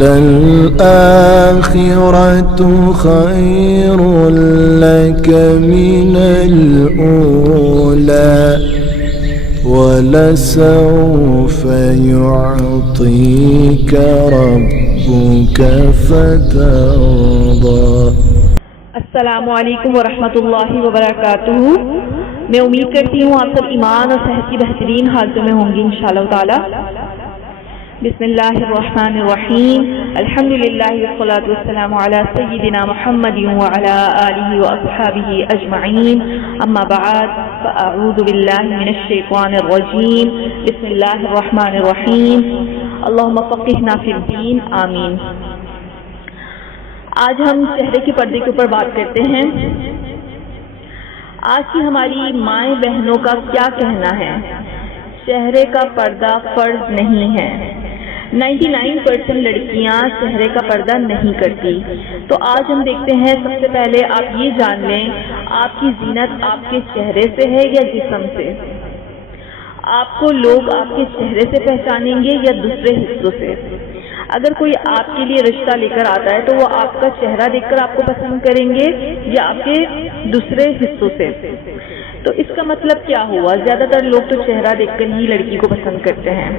وَلَلْآخِرَةُ خَيْرٌ لَكَ مِنَ الْأُولَى وَلَسَوْفَ يُعْطِيكَ رَبُّكَ فَتَرْضَى۔ السلام علیکم ورحمۃ اللہ وبرکاتہ۔ میں امید کرتی ہوں آپ سب ایمان اور صحت کی بہترین حالتوں میں ہوں گی انشاءاللہ تعالی۔ بسم اللہ الرحمن الرحیم، الحمد للہ والصلاۃ والسلام علی سیدنا محمد وعلی آلہ واصحابہ اجمعین، اما بعد فاعوذ باللہ من الشیطان الرجیم، بسم اللہ الرحمن الرحیم، اللہم فقہنا فی الدین، آمین۔ آج ہم چہرے کے پردے کے اوپر بات کرتے ہیں۔ آج کی ہماری مائیں بہنوں کا کیا کہنا ہے؟ چہرے کا پردہ فرض نہیں ہے۔ 99% لڑکیاں چہرے کا پردہ نہیں کرتی۔ تو آج ہم دیکھتے ہیں، سب سے پہلے آپ یہ جان لیں، آپ کی زینت آپ کے چہرے سے ہے یا جسم سے؟ آپ کو لوگ آپ کے چہرے سے پہچانیں گے یا دوسرے حصوں سے؟ اگر کوئی آپ کے لیے رشتہ لے کر آتا ہے تو وہ آپ کا چہرہ دیکھ کر آپ کو پسند کریں گے یا آپ کے دوسرے حصوں سے؟ تو اس کا مطلب کیا ہوا؟ زیادہ تر لوگ تو چہرہ دیکھ کر ہی لڑکی کو پسند کرتے ہیں۔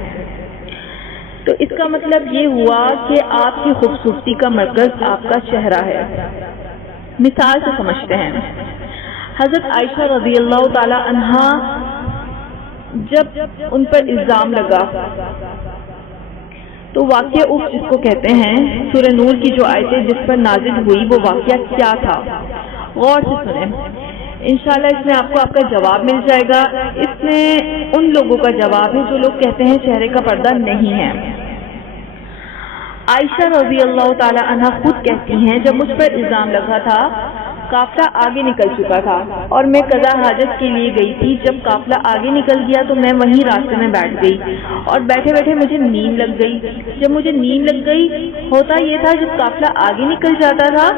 تو اس کا مطلب یہ ہوا کہ آپ کی خوبصورتی کا مرکز آپ کا چہرہ ہے۔ مثال سے سمجھتے ہیں، حضرت عائشہ رضی اللہ تعالی عنہا جب ان پر الزام لگا تو واقعہ جس کو کہتے ہیں، سورہ نور کی جو آیتیں جس پر نازل ہوئی وہ واقعہ کیا تھا؟ غور سے سنیں، انشاءاللہ اس میں آپ کو آپ کا جواب مل جائے گا۔ اس میں ان لوگوں کا جواب ہے جو لوگ کہتے ہیں چہرے کا پردہ نہیں ہے۔ عائشہ رضی اللہ تعالی عنہ خود کہتی ہیں، جب مجھ پر الزام لگا تھا قافلہ آگے نکل چکا تھا اور میں قضا حاجت کے لیے گئی تھی۔ جب قافلہ آگے نکل گیا تو میں وہیں راستے میں بیٹھ گئی اور بیٹھے بیٹھے مجھے نیند لگ گئی۔ جب مجھے نیند لگ گئی، ہوتا یہ تھا جب قافلہ آگے نکل جاتا تھا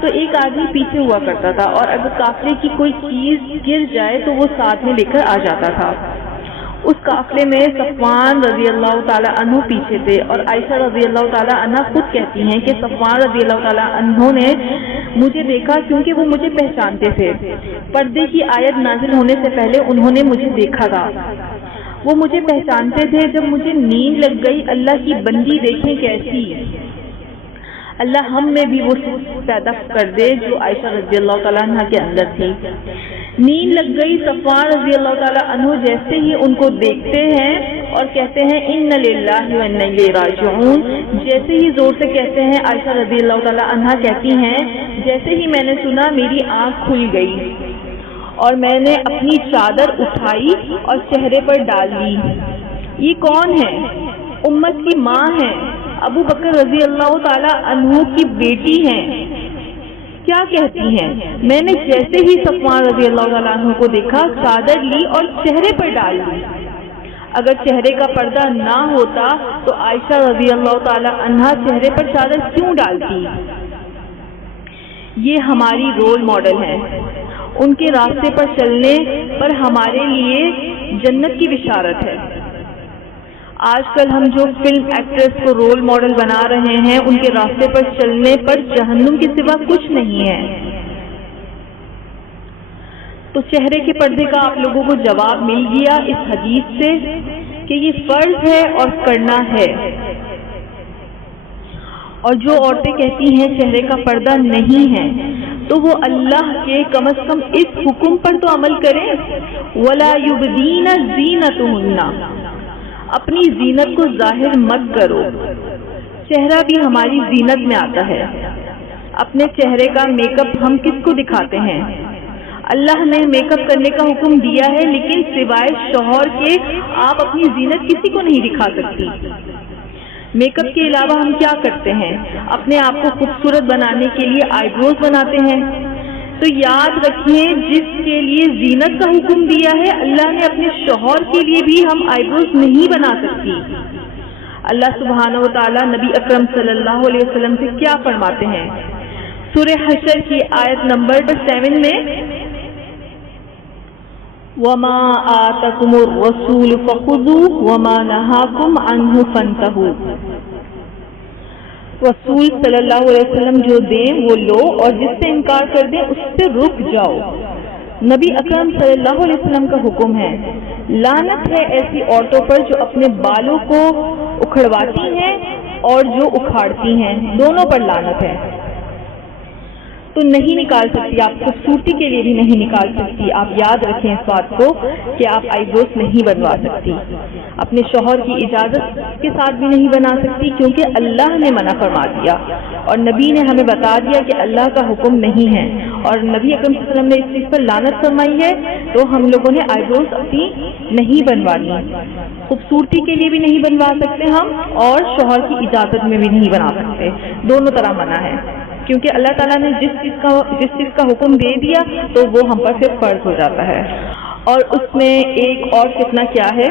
تو ایک آدمی پیچھے ہوا کرتا تھا اور اگر قافلے کی کوئی چیز گر جائے تو وہ ساتھ میں لے کر آ جاتا تھا۔ اس قافلے میں صفوان رضی اللہ تعالی عنہ پیچھے تھے اور عائشہ رضی اللہ تعالی عنہ خود کہتی ہیں کہ صفوان رضی اللہ تعالی عنہ نے مجھے دیکھا کیونکہ وہ مجھے پہچانتے تھے۔ پردے کی آیت نازل ہونے سے پہلے انہوں نے مجھے دیکھا تھا، وہ مجھے پہچانتے تھے۔ جب مجھے نیند لگ گئی، اللہ کی بندی دیکھیں کیسی، اللہ ہم میں بھی وہ پیدا کر دے جو عائشہ رضی اللہ تعالیٰ عنہ کے اندر تھی۔ نیند لگ گئی، صفوان رضی اللہ تعالیٰ عنہ جیسے ہی ان کو دیکھتے ہیں اور کہتے ہیں ان للہ و انا الیہ راجعون، جیسے ہی زور سے کہتے ہیں، عائشہ رضی اللہ تعالیٰ عنہ کہتی ہیں جیسے ہی میں نے سنا میری آنکھ کھل گئی اور میں نے اپنی چادر اٹھائی اور چہرے پر ڈال لی۔ یہ کون ہے؟ امت کی ماں ہے، ابو بکر رضی اللہ تعالی عنہ کی بیٹی ہیں۔ کیا کہتی ہیں؟ میں نے جیسے ہی صفوان رضی اللہ تعالی عنہ کو دیکھا، چادر لی اور چہرے پر ڈال لی۔ اگر چہرے کا پردہ نہ ہوتا تو عائشہ رضی اللہ تعالی عنہ چہرے پر چادر کیوں ڈالتی؟ یہ ہماری رول ماڈل ہیں، ان کے راستے پر چلنے پر ہمارے لیے جنت کی بشارت ہے۔ آج کل ہم جو فلم ایکٹرز کو رول ماڈل بنا رہے ہیں، ان کے راستے پر چلنے پر جہنم کے سوا کچھ نہیں ہے۔ تو چہرے کے پردے کا آپ لوگوں کو جواب مل گیا اس حدیث سے کہ یہ فرض ہے اور کرنا ہے۔ اور جو عورتیں کہتی ہیں چہرے کا پردہ نہیں ہے تو وہ اللہ کے کم از کم اس حکم پر تو عمل کریں، وَلَا يُبْدِينَ زِينَتُهُنَّ، اپنی زینت کو ظاہر مت کرو۔ چہرہ بھی ہماری زینت میں آتا ہے۔ اپنے چہرے کا میک اپ ہم کس کو دکھاتے ہیں؟ اللہ نے میک اپ کرنے کا حکم دیا ہے، لیکن سوائے شوہر کے آپ اپنی زینت کسی کو نہیں دکھا سکتی۔ میک اپ کے علاوہ ہم کیا کرتے ہیں؟ اپنے آپ کو خوبصورت بنانے کے لیے آئی بروز بناتے ہیں۔ تو یاد رکھیے، جس کے لیے زینت کا حکم دیا ہے اللہ نے اپنے شوہر کے لیے بھی ہم آئی بروز نہیں بنا سکتی۔ اللہ سبحانہ و تعالیٰ نبی اکرم صلی اللہ علیہ وسلم سے کیا فرماتے ہیں؟ سورہ حشر کی آیت نمبر 7 میں وَمَا آتَكُمُ الرَّسُولُ فَخُذُوهُ وَمَا نَهَاكُمْ عَنْهُ فَانْتَهُوا، رسول صلی اللہ علیہ وسلم جو دیں وہ لو اور جس سے انکار کر دیں اس سے رک جاؤ۔ نبی اکرم صلی اللہ علیہ وسلم کا حکم ہے، لعنت ہے ایسی عورتوں پر جو اپنے بالوں کو اکھڑواتی ہیں اور جو اکھاڑتی ہیں، دونوں پر لعنت ہے۔ تو نہیں نکال سکتی، آپ خوبصورتی کے لیے بھی نہیں نکال سکتی۔ آپ یاد رکھیں اس بات کو کہ آپ آئی بروز نہیں بنوا سکتی، اپنے شوہر کی اجازت کے ساتھ بھی نہیں بنا سکتی، کیونکہ اللہ نے منع فرما دیا اور نبی نے ہمیں بتا دیا کہ اللہ کا حکم نہیں ہے، اور نبی اکرم صلی اللہ علیہ وسلم نے اس چیز پر لعنت فرمائی ہے، تو ہم لوگوں نے آئی بروز اپنی نہیں بنوانی، خوبصورتی کے لیے بھی نہیں بنوا سکتے ہم، اور شوہر کی اجازت میں بھی نہیں بنا سکتے، دونوں طرح منع ہے، کیونکہ اللہ تعالیٰ نے جس چیز کا حکم دے دیا تو وہ ہم پر پھر فرض ہو جاتا ہے۔ اور اس میں ایک اور فتنہ کیا ہے،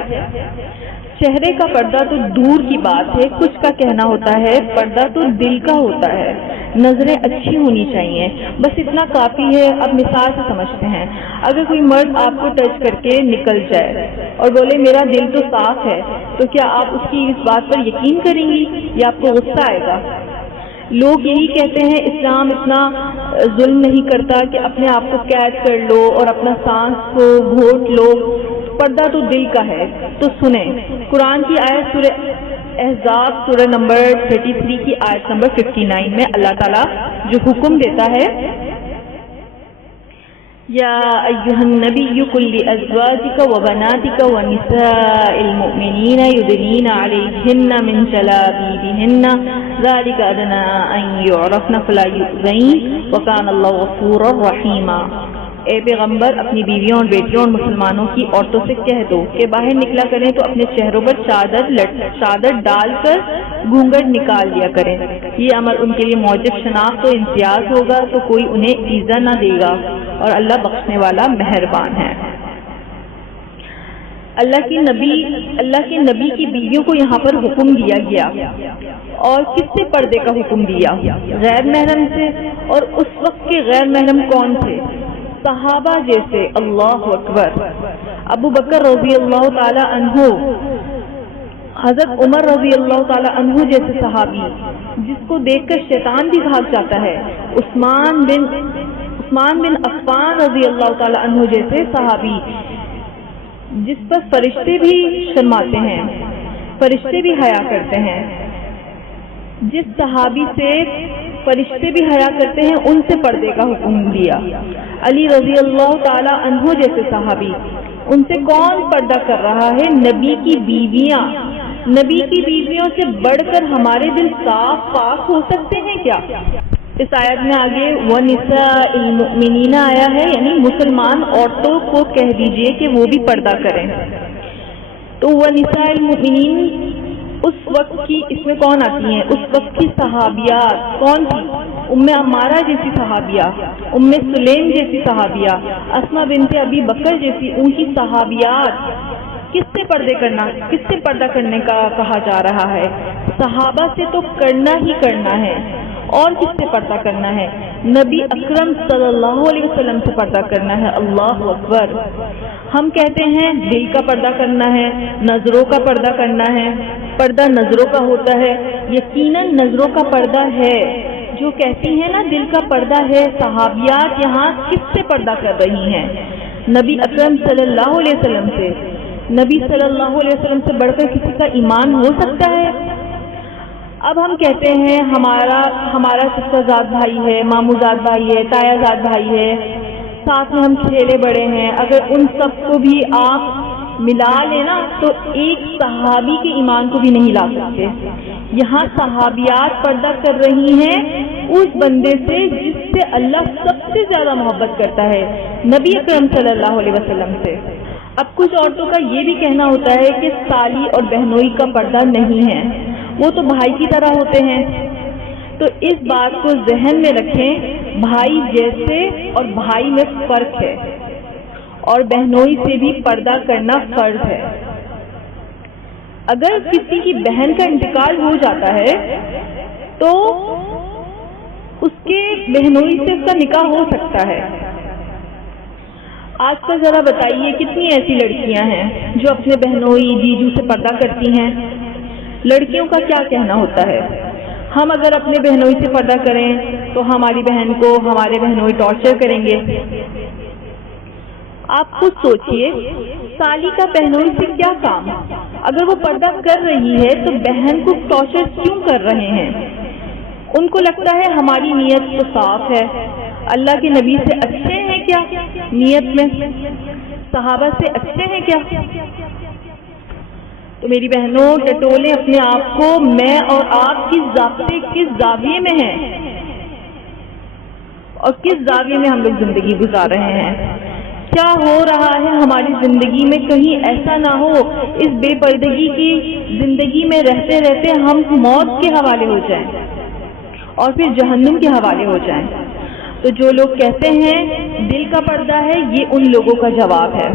چہرے کا پردہ تو دور کی بات ہے، کچھ کا کہنا ہوتا ہے پردہ تو دل کا ہوتا ہے، نظریں اچھی ہونی چاہیے، بس اتنا کافی ہے۔ اب مثال سے سمجھتے ہیں، اگر کوئی مرد آپ کو ٹچ کر کے نکل جائے اور بولے میرا دل تو صاف ہے، تو کیا آپ اس کی اس بات پر یقین کریں گی یا آپ کو غصہ آئے گا؟ لوگ یہی کہتے ہیں اسلام اتنا ظلم نہیں کرتا کہ اپنے آپ کو قید کر لو اور اپنا سانس کو گھونٹ لو، پردہ تو دل کا ہے۔ تو سنیں قرآن کی آیت سورہ احزاب سورہ نمبر 33 کی آیت نمبر 59 میں اللہ تعالیٰ جو حکم دیتا ہے، یا ایھا النبی قل لازواجک وبناتک ونساء المؤمنین یدنین علیہن من جلابیبہن ذلک ادنی ان یعرفن فلا یؤذین وکان اللہ غفورا رحیما۔ اے پیغمبر اپنی بیویوں اور بیٹیوں اور مسلمانوں کی عورتوں سے کہہ دو کہ باہر نکلا کریں تو اپنے چہروں پر چادر ڈال کر گھونگھٹ نکال لیا کریں، یہ امر ان کے لیے موجب شناخت و امتیاز ہوگا تو کوئی انہیں ایذا نہ دے گا، اور اللہ بخشنے والا مہربان ہے۔ اللہ کے نبی کی بیویوں کو یہاں پر حکم دیا گیا، اور کس سے پردے کا حکم دیا؟ غیر محرم سے۔ اور اس وقت کے غیر محرم کون تھے؟ صحابہ جیسے، اللہ اکبر، ابو بکر رضی اللہ تعالی عنہ، حضرت عمر رضی اللہ تعالی عنہ جیسے صحابی جس کو دیکھ کر شیطان بھی بھاگ جاتا ہے، عثمان بن عفان رضی اللہ تعالی عنہ جیسے صحابی جس پر فرشتے بھی شرماتے ہیں، فرشتے بھی حیا کرتے ہیں، جس صحابی سے فرشتے بھی حیا کرتے ہیں ان سے پردے کا حکم دیا، علی رضی اللہ تعالی عنہ جیسے صحابی، ان سے کون پردہ کر رہا ہے؟ نبی کی بیویاں۔ نبی کی بیویوں سے بڑھ کر ہمارے دل صاف پاک ہو سکتے ہیں کیا؟ اس آیت میں آگے وَنِسَاءِ الْمُؤْمِنِينَ آیا ہے، یعنی مسلمان عورتوں کو کہہ دیجئے کہ وہ بھی پردہ کریں۔ تو وَنِسَاءِ الْمُؤْمِنِينَ اس وقت کی اس میں کون آتی ہیں؟ اس وقت کی صحابیات کون تھی؟ ام عمارہ جیسی صحابیہ، ام سلیم جیسی صحابیہ، اسماء بنت ابی بکر جیسی اونچی صحابیات۔ کس سے پردہ کرنے کا کہا جا رہا ہے؟ صحابہ سے تو کرنا ہی کرنا ہے، اور کس سے پردہ کرنا ہے؟ نبی اکرم صلی اللہ علیہ وسلم سے پردہ کرنا ہے۔ اللہ اکبر۔ ہم کہتے ہیں دل کا پردہ کرنا ہے، نظروں کا پردہ کرنا ہے، پردہ نظروں کا ہوتا ہے، یقیناً نظروں کا پردہ ہے۔ جو کہتی ہیں نا دل کا پردہ ہے، صحابیات یہاں کس سے پردہ کر رہی ہیں؟ نبی اکرم صلی اللہ علیہ وسلم سے۔ نبی صلی اللہ علیہ وسلم سے بڑھ کر کسی کا ایمان ہو سکتا ہے؟ اب ہم کہتے ہیں ہمارا سسر زاد بھائی ہے، ماموں زاد بھائی ہے، تایا زاد بھائی ہے، ساتھ میں ہم کھیلے بڑے ہیں، اگر ان سب کو بھی آپ ملا لینا تو ایک صحابی کے ایمان کو بھی نہیں لا سکتے۔ یہاں صحابیات پردہ کر رہی ہیں اس بندے سے جس سے اللہ سب سے زیادہ محبت کرتا ہے، نبی اکرم صلی اللہ علیہ وسلم سے۔ اب کچھ عورتوں کا یہ بھی کہنا ہوتا ہے کہ سالی اور بہنوئی کا پردہ نہیں ہے، وہ تو بھائی کی طرح ہوتے ہیں۔ تو اس بات کو ذہن میں رکھیں، بھائی جیسے اور بھائی میں فرق ہے، اور بہنوئی سے بھی پردہ کرنا فرض ہے۔ اگر کسی کی بہن کا انتقال ہو جاتا ہے تو اس کے بہنوئی سے اس کا نکاح ہو سکتا ہے۔ آج کل ذرا بتائیے کتنی ایسی لڑکیاں ہیں جو اپنے بہنوئی جیجو سے پردہ کرتی ہیں؟ لڑکیوں کا کیا کہنا ہوتا ہے؟ ہم اگر اپنے بہنوئی سے پردہ کریں تو ہماری بہن کو ہمارے بہنوئی ٹارچر کریں گے۔ آپ خود سوچئے، سالی کا بہنوئی سے کیا کام؟ اگر وہ پردہ کر رہی ہے تو بہن کو ٹارچر کیوں کر رہے ہیں؟ ان کو لگتا ہے ہماری نیت تو صاف ہے، اللہ کے نبی سے اچھے ہیں کیا نیت میں؟ صحابہ سے اچھے ہیں کیا؟ تو میری بہنوں، ٹٹولیں اپنے آپ کو، میں اور آپ کس ضابطے کس زاویے میں ہیں اور کس زاویے میں ہم لوگ زندگی گزار رہے ہیں؟ کیا ہو رہا ہے ہماری زندگی میں؟ کہیں ایسا نہ ہو اس بے پردگی کی زندگی میں رہتے رہتے ہم موت کے حوالے ہو جائیں اور پھر جہنم کے حوالے ہو جائیں۔ تو جو لوگ کہتے ہیں دل کا پردہ ہے، یہ ان لوگوں کا جواب ہے۔